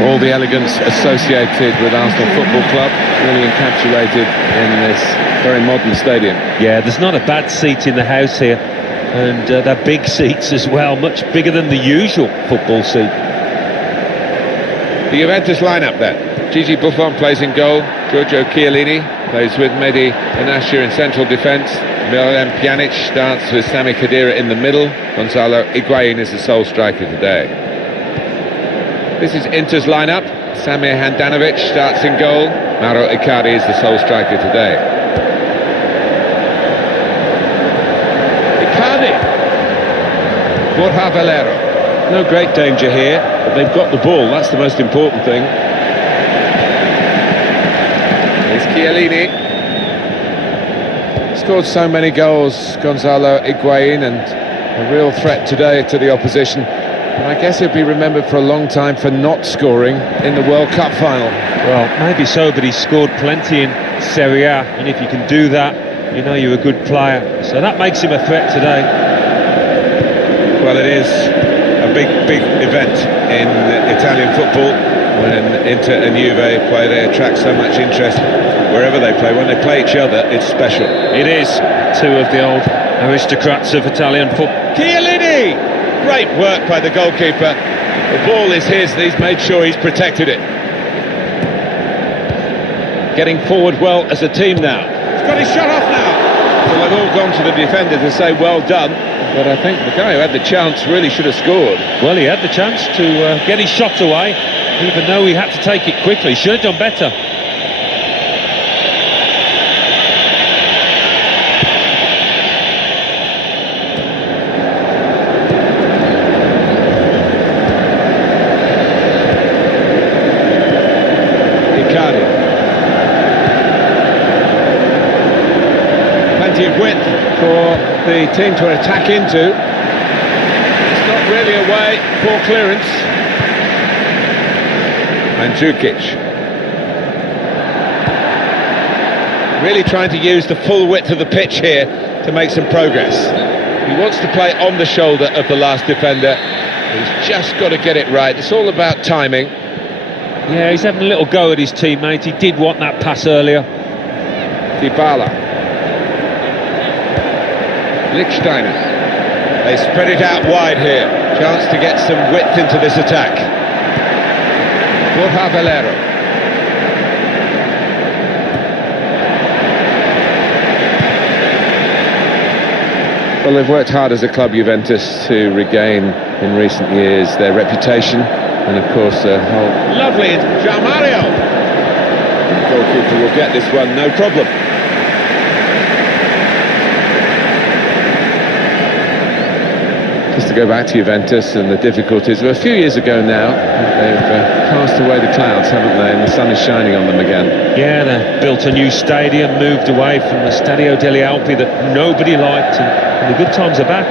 All the elegance associated with Arsenal Football Club, really encapsulated in this very modern stadium. Yeah, there's not a bad seat in the house here, and they're big seats as well, much bigger than the usual football seat. The Juventus lineup then. Gigi Buffon plays in goal, Giorgio Chiellini plays with Mehdi Benatia in central defence, Miralem Pjanic starts with Sami Khedira in the middle, Gonzalo Higuain is the sole striker today. This is Inter's lineup. Samir Handanovic starts in goal. Mauro Icardi is the sole striker today. Icardi. Borja Valero. No great danger here, but they've got the ball. That's the most important thing. Here's Chiellini. Scored so many goals, Gonzalo Higuain, and a real threat today to the opposition. But I guess he'll be remembered for a long time for not scoring in the World Cup final. Well, maybe so, but he scored plenty in Serie A, and if you can do that, you know you're a good player. So that makes him a threat today. Well, it is a big event in Italian football. When Inter and Juve play, they attract so much interest wherever they play. When they play each other, it's special. It is. Two of the old aristocrats of Italian football. Chiellini! Great work by the goalkeeper. The ball is his, he's made sure he's protected it. Getting forward well as a team now. He's got his shot off now. Well, they've all gone to the defender to say well done, but I think the guy who had the chance really should have scored. Well, he had the chance to get his shot away, even though he had to take it quickly. Should have done better. Of width for the team to attack into. It's not really away, poor clearance. Mandzukic really trying to use the full width of the pitch here to make some progress. He wants to play on the shoulder of the last defender. He's just got to get it right. It's all about timing. Yeah, he's having a little go at his teammate. He did want that pass earlier. Dybala. Lichtsteiner. They spread it out wide here. Chance to get some width into this attack. Borja Valero. Well, they've worked hard as a club, Juventus, to regain in recent years their reputation, and of course a whole... Lovely, João Mario. The goalkeeper will get this one, no problem. Just to go back to Juventus and the difficulties, well, a few years ago now, they've cast away the clouds, haven't they, and the sun is shining on them again. Yeah, they built a new stadium, moved away from the Stadio degli Alpi that nobody liked, and the good times are back.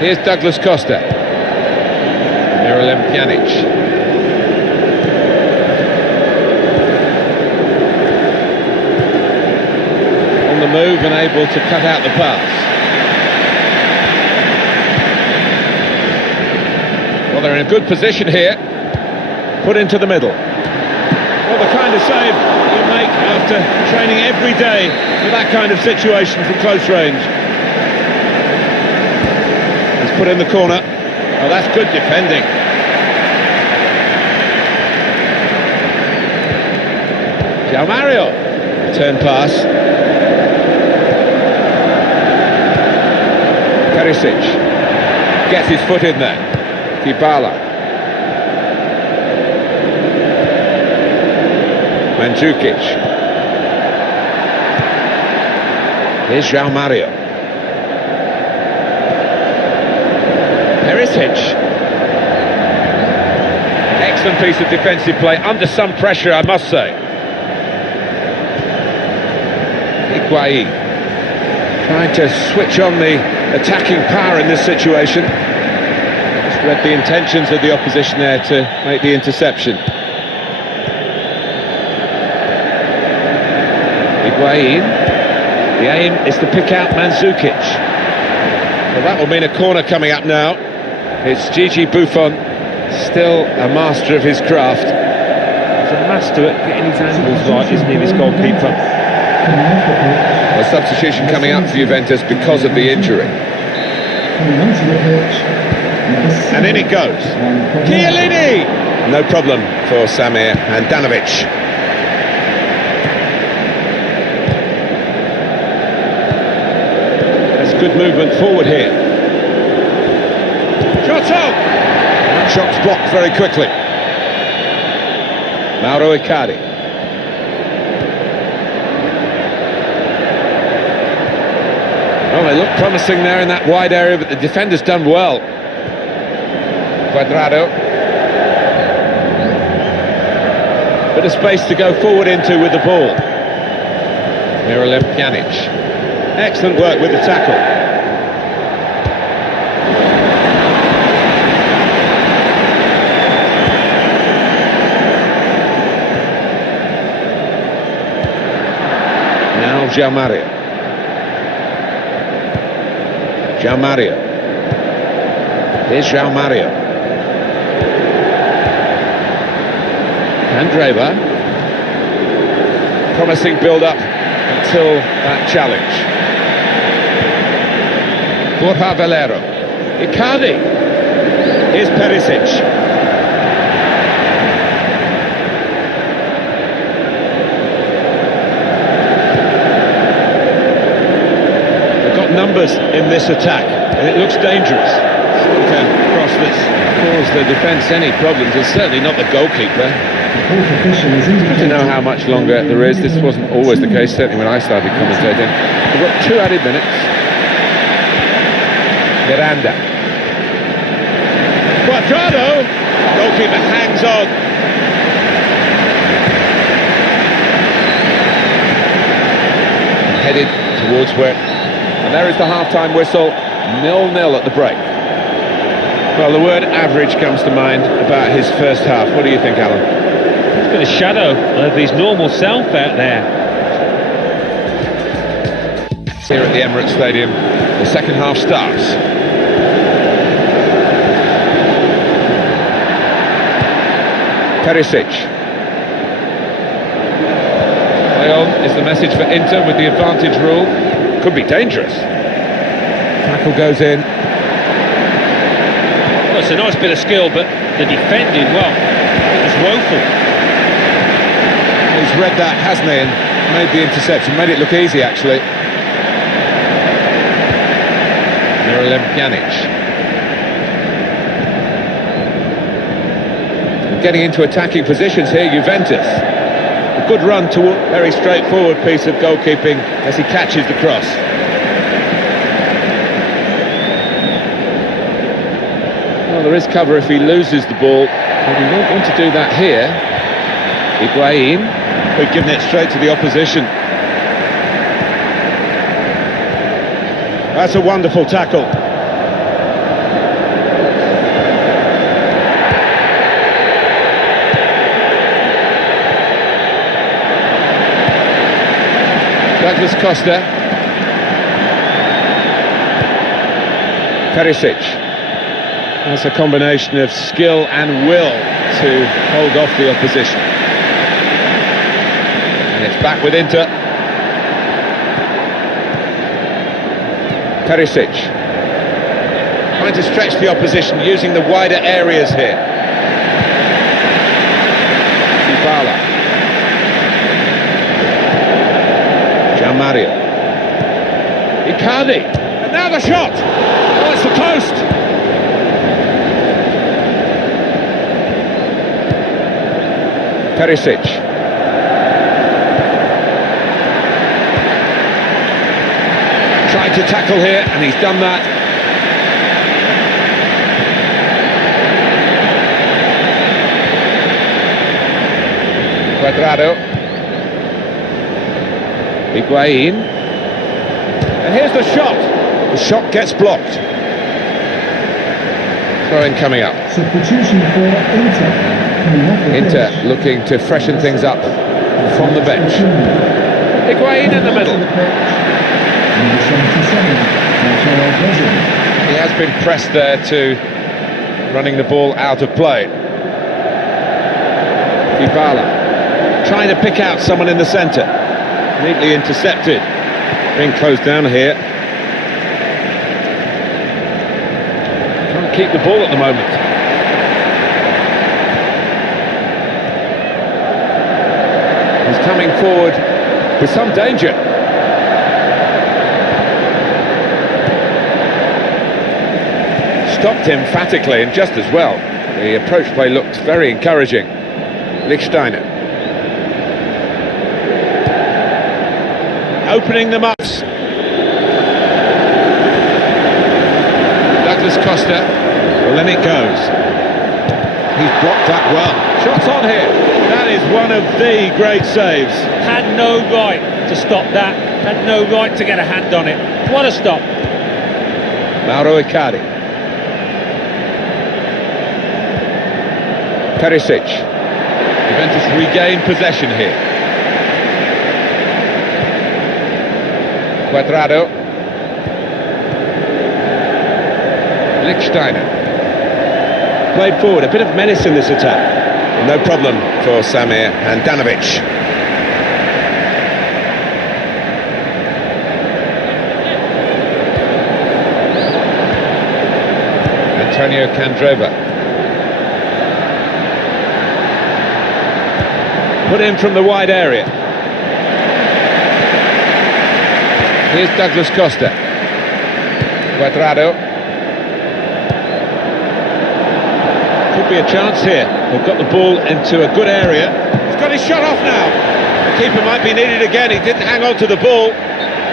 Here's Douglas Costa. Miralem Pjanic. On the move and able to cut out the pass. Well, they're in a good position here. Put into the middle. Well, the kind of save you make after training every day for that kind of situation from close range. As put in the corner. Oh, that's good defending. João Mario. Return pass. Perisic. Gets his foot in there. Dybala. Mandzukic. Here's João Mario. Perisic. Excellent piece of defensive play, under some pressure, I must say. Higuain. Trying to switch on the attacking power in this situation. Just read the intentions of the opposition there to make the interception. Higuain. The aim is to pick out Mandzukic. Well, that will mean a corner coming up now. It's Gigi Buffon, still a master of his craft. He's a master at getting his angles right, isn't he, this goalkeeper? A substitution coming up for Juventus because of the injury. And in it goes. Chiellini! No problem for Samir Handanovic. Good movement forward here. Shot on! That shot's blocked very quickly. Mauro Icardi. Oh, they look promising there in that wide area, but the defender's done well. Cuadrado. Bit of space to go forward into with the ball. Miralem Pjanic. Excellent work with the tackle. Now João Mario. João Mario. Here's João Mario. Andreva. Promising build-up until that challenge. Borja Valero. Icardi. Here's Perisic. They've got numbers in this attack, and it looks dangerous. It's a cross that's caused the defence any problems. It's certainly not the goalkeeper. Good to know how much longer there is. This wasn't always the case, certainly when I started commentating. We've got 2 added minutes. Miranda. Cuadrado. Goalkeeper hangs on. Headed towards where... And there is the half-time whistle. 0-0 at the break. Well, the word average comes to mind about his first half. What do you think, Alan? It's been a shadow of his normal self out there. Here at the Emirates Stadium, the second half starts. Perisic. Play on is the message for Inter with the advantage rule. Could be dangerous. Tackle goes in. Well, it's a nice bit of skill, but the defending, well, it was woeful. He's read that, hasn't he, and made the interception. Made it look easy, actually. Miralem Pjanic. Getting into attacking positions here, Juventus. A good run to very straightforward piece of goalkeeping as he catches the cross. Well, there is cover if he loses the ball, but we won't want to do that here. Higuain, who've given it straight to the opposition. That's a wonderful tackle. Douglas Costa. Perisic. That's a combination of skill and will to hold off the opposition. And it's back with Inter. Perisic. Trying to stretch the opposition using the wider areas here. Dybala. Mario. Icardi. And now the shot! Oh, it's the post! Perisic. Tried to tackle here, and he's done that. Cuadrado. Higuain. And here's the shot. The shot gets blocked. Throw-in coming up. Substitution for Inter looking to freshen things up from the bench. Higuain in the middle. He has been pressed there to running the ball out of play. Dybala trying to pick out someone in the centre. Neatly intercepted. Being closed down here. Can't keep the ball at the moment. He's coming forward with some danger. Stopped emphatically and just as well. The approach play looked very encouraging. Lichtsteiner. Opening them up. Douglas Costa. Well, then it goes. He's blocked that well. Shots on here. That is one of the great saves. Had no right to stop that. Had no right to get a hand on it. What a stop. Mauro Icardi. Perisic. Juventus regain possession here. Cuadrado. Lichtsteiner. Played forward, a bit of menace in this attack. No problem for Samir Handanovic. Antonio Candreva. Put in from the wide area. Here's Douglas Costa. Cuadrado. Could be a chance here. They've got the ball into a good area. He's got his shot off now. The keeper might be needed again. He didn't hang on to the ball.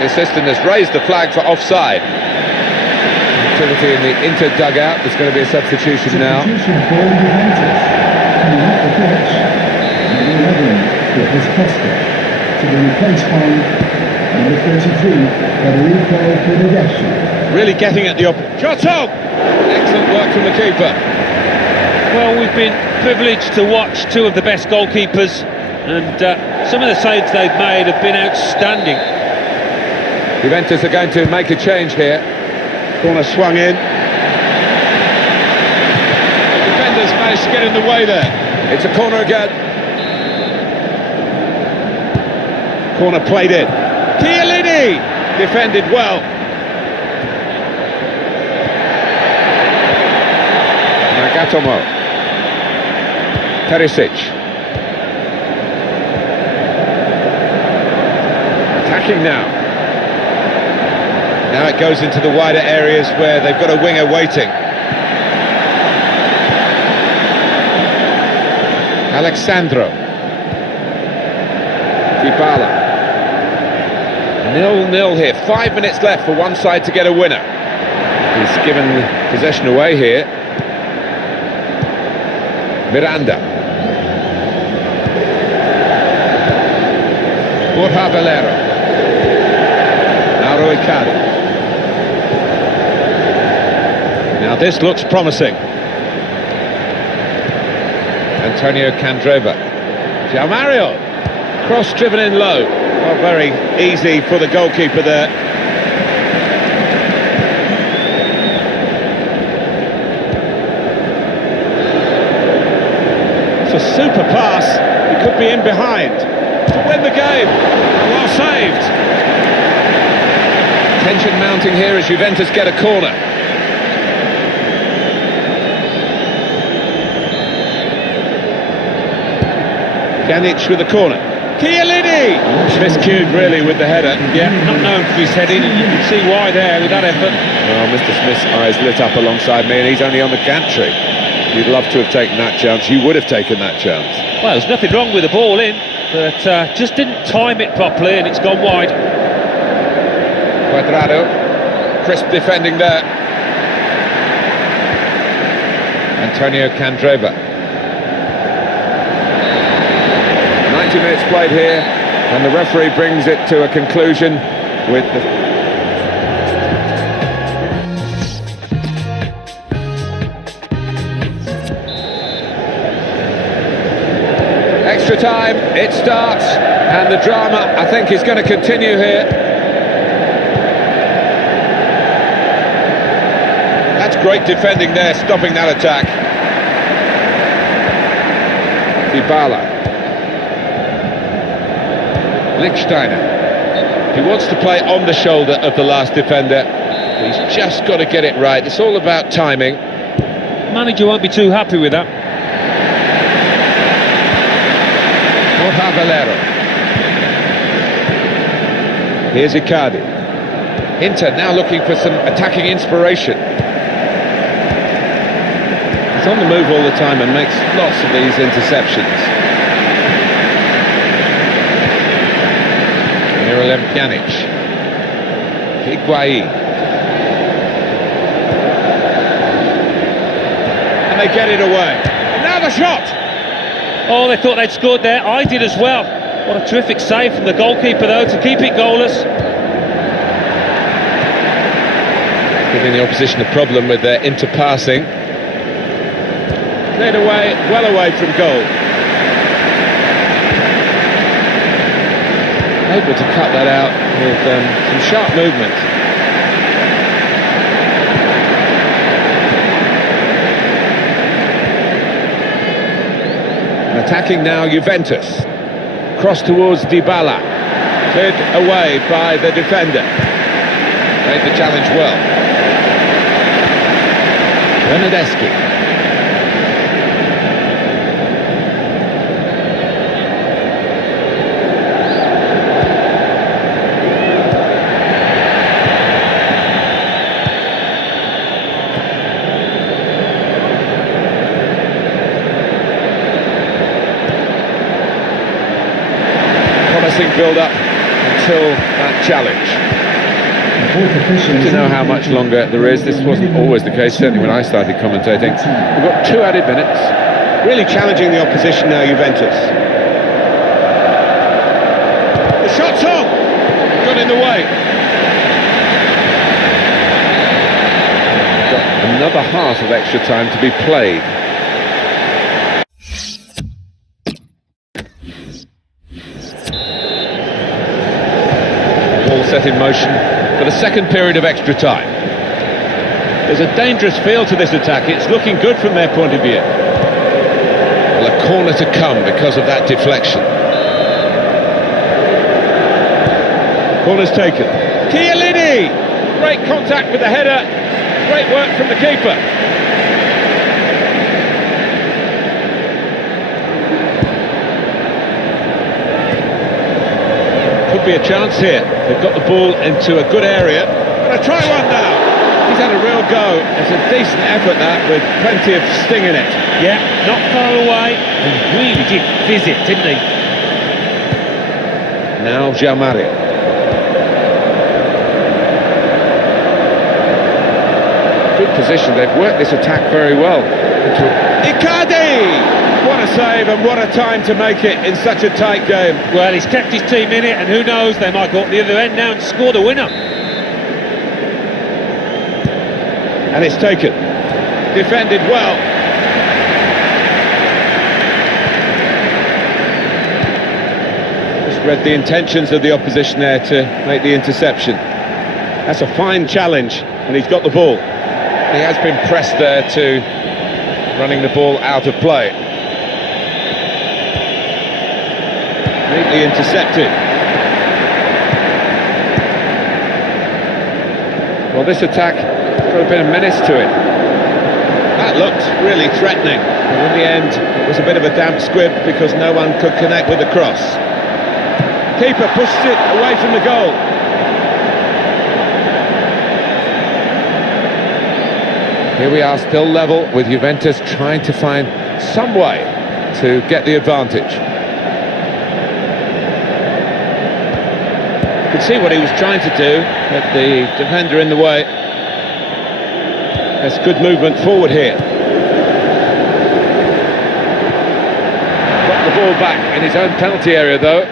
The assistant has raised the flag for offside. Activity in the Inter dugout. There's going to be a substitution now. Substitution for Juventus. Coming off the pitch, number 11, Douglas Costa, to be replaced by number 33, Federico Bernardeschi. Really getting at the shot on! Excellent work from the keeper. Well, we've been privileged to watch two of the best goalkeepers, and some of the saves they've made have been outstanding. Juventus are going to make a change here. Corner swung in. Defenders managed to get in the way there. It's a corner again. Corner played in. Chiellini defended well. Nagatomo. Perisic. Attacking now. Now it goes into the wider areas where they've got a winger waiting. Alexandro. Dybala. 0-0 here. 5 minutes left for one side to get a winner. He's given possession away here. Miranda. Borja Valero. Mauro Icardi. Now this looks promising. Antonio Candreva. João Mario. Cross driven in low. Not very easy for the goalkeeper there. It's a super pass. He could be in behind to win the game. Well saved. Tension mounting here as Juventus get a corner. Pjanic with the corner. Chiellini! Miscued really with the header. Yeah, not known for his heading, and you can see why there with that effort. Well, Mr. Smith's eyes lit up alongside me, and he's only on the gantry. You'd love to have taken that chance. You would have taken that chance. Well, there's nothing wrong with the ball in, but just didn't time it properly, and it's gone wide. Cuadrado, crisp defending there. Antonio Candreva. 90 minutes played here, and the referee brings it to a conclusion with the... Extra time, it starts, and the drama, I think, is going to continue here. That's great defending there, stopping that attack. Dybala. Lichtsteiner. He wants to play on the shoulder of the last defender. He's just got to get it right. It's all about timing. Manager won't be too happy with that. Borja Valero. Here's Icardi. Inter now looking for some attacking inspiration. He's on the move all the time and makes lots of these interceptions. Miralem Pjanic. Higuain. And they get it away. And now the shot! Oh, they thought they'd scored there. I did as well. What a terrific save from the goalkeeper, though, to keep it goalless. Giving the opposition a problem with their interpassing. Played away, well away from goal. Able to cut that out with some sharp movement. And attacking now Juventus. Cross towards Dybala. Cleared away by the defender. Made the challenge well. Bernardeschi. Build up until that challenge. To know how much longer there is. This wasn't always the case, certainly when I started commentating. We've got 2 added minutes. Really challenging the opposition now, Juventus. The shot's on! Got in the way. Got another half of extra time to be played. Set in motion for the second period of extra time. There's a dangerous feel to this attack. It's looking good from their point of view. Well, a corner to come because of that deflection. Corner's taken. Chiellini! Great contact with the header. Great work from the keeper. Could be a chance here. They've got the ball into a good area. Gonna try one now. He's had a real go. It's a decent effort, that, with plenty of sting in it. Yeah, not far away. And really did visit, didn't he? Now João Mario. Good position. They've worked this attack very well. Icardi! What a save and what a time to make it in such a tight game. Well, he's kept his team in it, and who knows, they might go up the other end now and score the winner. And it's taken. Defended well. Just read the intentions of the opposition there to make the interception. That's a fine challenge, and he's got the ball. He has been pressed there to running the ball out of play. Neatly intercepted. Well, this attack got a bit of menace to it. That looked really threatening, but in the end it was a bit of a damp squib because no one could connect with the cross. Keeper pushes it away from the goal. Here we are, still level, with Juventus trying to find some way to get the advantage. Could see what he was trying to do, but the defender in the way. That's good movement forward here. Got the ball back in his own penalty area though.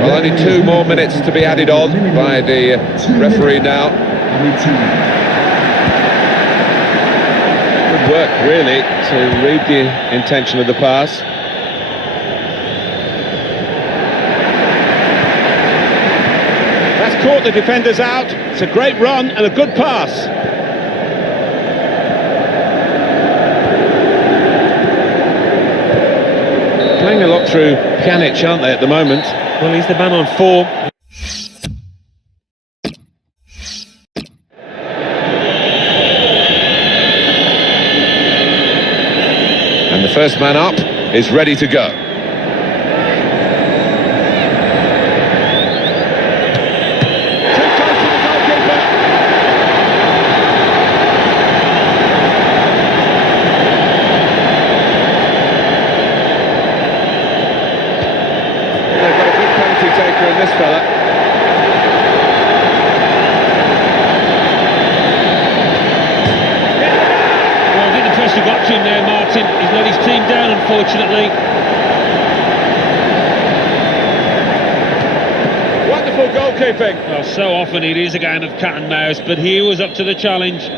Well, only 2 more minutes to be added on by the referee now. Good work, really, to read the intention of the pass. That's caught the defenders out. It's a great run and a good pass. Playing a lot through Pjanic, aren't they, at the moment? Well, he's the man on form. And the first man up is ready to go. Too close to the goalkeeper. They've got a good penalty taker in this fella. Well, I think the pressure got to him there, Martin. He's let his team down, unfortunately. Wonderful goalkeeping. Well, so often it is a game of cat and mouse, but he was up to the challenge. Nearly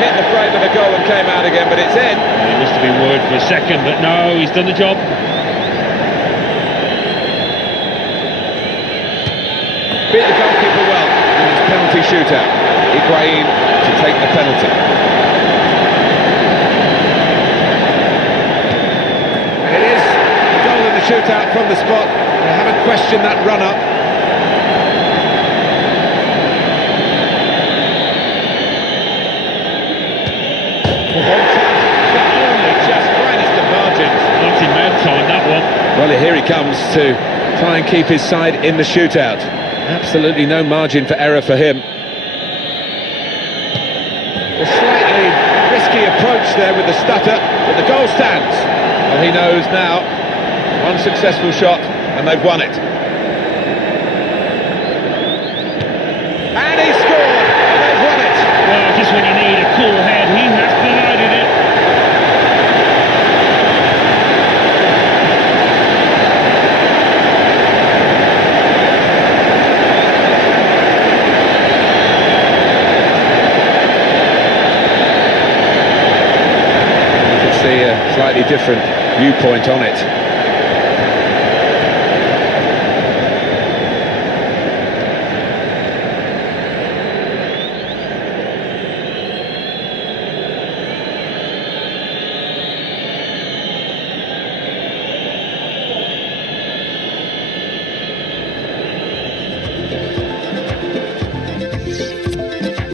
hit the frame of the goal and came out again, but it's in. He must have been worried for a second, but no, he's done the job. Beat the goalkeeper well in his penalty shootout. Higuain to take the penalty. It is a goal in the shootout from the spot. They haven't questioned that run-up. Only just finest of margins. Not in mouth time, that one. Well, here he comes to try and keep his side in the shootout. Absolutely no margin for error for him. A slightly risky approach there with the stutter, but the goal stands. Well, he knows now, one successful shot and they've won it. And he scored, and they've won it. Well, just when you need a cool head, he has provided it. A slightly different viewpoint on it.